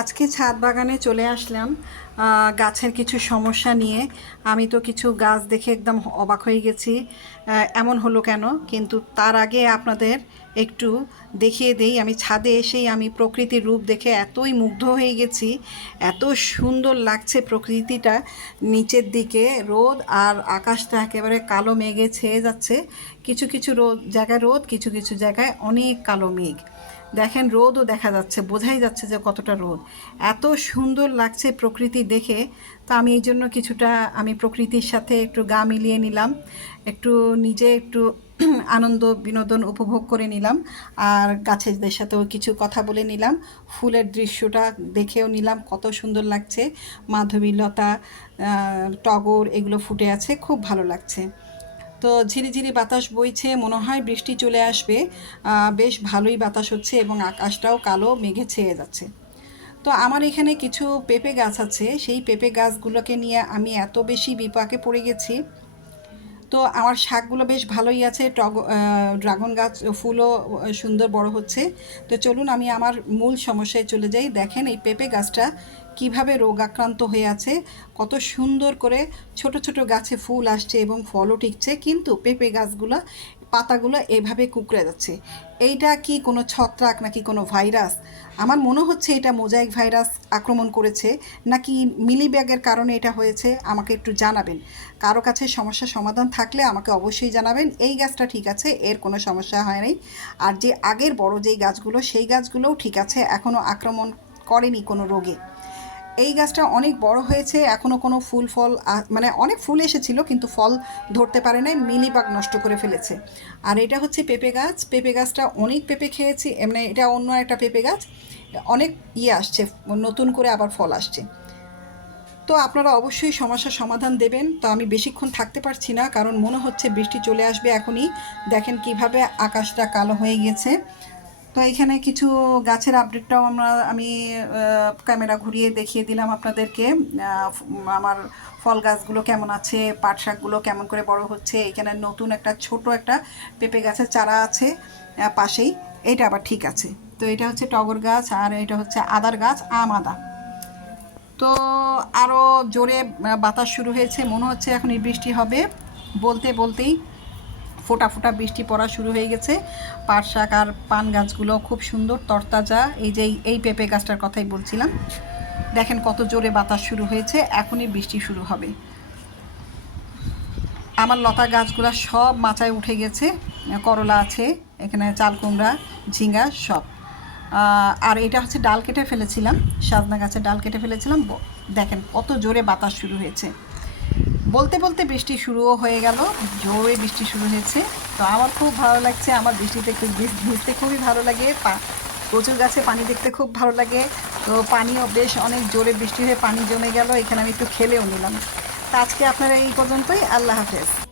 আজকে ছাদ বাগানে চলে আসলাম গাছের কিছু সমস্যা নিয়ে। আমি তো কিছু গাছ দেখে একদম অবাক হয়ে গেছি এমন হলো কেন? কিন্তু তার আগে আপনাদের একটু দেখিয়ে দেই, আমি ছাদে এসেই আমি প্রকৃতির রূপ দেখে এতই মুগ্ধ হয়ে গেছি, এত সুন্দর লাগছে প্রকৃতিটা। নিচের দিকে রোদ আর আকাশটা একেবারে কালো মেঘে ছেয়ে যাচ্ছে। কিছু কিছু রোদ, জায়গায় রোদ, কিছু কিছু জায়গায় অনেক কালো মেঘ। দেখেন, রোদও দেখা যাচ্ছে, বোঝাই যাচ্ছে যে কতটা রোদ। এত সুন্দর লাগছে প্রকৃতি দেখে, তো আমি এই জন্য কিছুটা আমি প্রকৃতির সাথে একটু গা মিলিয়ে নিলাম। একটু নিজে একটু আনন্দ, বিনোদন উপভোগ করে নিলাম। আর গাছেদের সাথেও কিছু কথা বলে নিলাম। ফুলের দৃশ্যটা দেখেও নিলাম, কত সুন্দর লাগছে। মাধবীলতা টগর, এগুলো ফুটে আছে, খুব ভালো লাগছে। তো ঝিরিঝিরি বাতাস বইছে, মনে হয় বৃষ্টি চলে আসবে। বেশ ভালোই বাতাস হচ্ছে এবং আকাশটাও কালো, মেঘে ছেয়ে যাচ্ছে। তো আমার এখানে কিছু পেঁপে গাছ আছে। সেই পেঁপে গাছগুলোকে নিয়ে আমি এত বেশি বিপাকে পড়ে গেছি তো আমার শাকগুলো বেশ ভালোই আছে। টগ ড্রাগন গাছ ফুলও সুন্দর বড় হচ্ছে। তো চলুন আমি আমার মূল সমস্যায় চলে যাই। দেখেন এই পেঁপে গাছটা কীভাবে রোগাক্রান্ত হয়ে আছে। কত সুন্দর করে ছোট ছোট গাছে ফুল আসছে এবং ফলও টিকছে। কিন্তু পেঁপে গাছগুলো পাতাগুলো এভাবে কুকড়ে যাচ্ছে। এইটা কি কোনো ছত্রাক নাকি কোনো ভাইরাস? আমার মনে হচ্ছে এটা মোজাইক ভাইরাস আক্রমণ করেছে, নাকি মিলিব্যাগের কারণে এটা হয়েছে, আমাকে একটু জানাবেন। কারও কাছে সমস্যা সমাধান থাকলে আমাকে অবশ্যই জানাবেন, এই গাছটা ঠিক আছে, এর কোনো সমস্যা হয় নাই। আর যে আগের বড় যেই গাছগুলো, সেই গাছগুলোও ঠিক আছে এখনও আক্রমণ করেনি কোনো রোগে। এই গাছটা অনেক বড় হয়েছে এখনও কোনো ফুল, ফল মানে অনেক ফুল এসেছিল কিন্তু ফল ধরতে পারে নাই, মিলিবাগ নষ্ট করে ফেলেছে। আর এটা হচ্ছে পেঁপে গাছ, পেঁপে গাছটা অনেক পেঁপে খেয়েছি, এমনি এটা অন্য একটা পেঁপে গাছ, অনেক ইয়ে আসছে, নতুন করে আবার ফল আসছে। তো আপনারা অবশ্যই সমস্যার সমাধান দেবেন, তো আমি বেশিক্ষণ থাকতে পারছি না, কারণ মনে হচ্ছে বৃষ্টি চলে আসবে এখনই, দেখেন কীভাবে আকাশটা কালো হয়ে গেছে। তো এখানে কিছু গাছের আপডেটটাও আমরা, আমি ক্যামেরা ঘুরিয়ে দেখিয়ে দিলাম আপনাদেরকে। আমার ফল গাছগুলো কেমন আছে, পাট শাকগুলো কেমন করে বড় হচ্ছে, এখানে নতুন একটা ছোট একটা পেঁপে গাছের চারা আছে পাশেই। এটা আবার ঠিক আছে। তো এটা হচ্ছে টগর গাছ আর এটা হচ্ছে আদার গাছ, আম, আদা। তো আরও জোরে বাতাস শুরু হয়েছে, মনে হচ্ছে এখনই বৃষ্টি হবে। বলতে, বলতেই ফোটা ফোটা বৃষ্টি পড়া শুরু হয়ে গেছে। পাট শাক আর পান গাছগুলো খুব সুন্দর, তরতাজা। এই যে এই- পেঁপে গাছটার কথাই বলছিলাম। দেখেন কত জোরে বাতাস শুরু হয়েছে, এখনই বৃষ্টি শুরু হবে। আমার লতা গাছগুলো সব মাচায় উঠে গেছে, করলা আছে, এখানে চাল কুমড়া, ঝিঙ্গা সব। আর এটা হচ্ছে ডাল কেটে ফেলেছিলাম, সাজনা গাছের ডাল কেটে ফেলেছিলাম। দেখেন কত জোরে বাতাস শুরু হয়েছে। বলতে বলতে বৃষ্টি শুরুও হয়ে গেল, জোরে বৃষ্টি শুরু হয়েছে। তো আমার খুব ভালো লাগছে, আমার বৃষ্টিতে একটু ভিজতে খুবই ভালো লাগে প্রচুর গাছে পানি দেখতে খুব ভালো লাগে। তো পানিও বেশ অনেক জোরে বৃষ্টি হয়ে পানি জমে গেল, এখানে আমি একটু খেলেও নিলাম। তো আজকে আপনারা এই পর্যন্তই, আল্লাহ হাফেজ।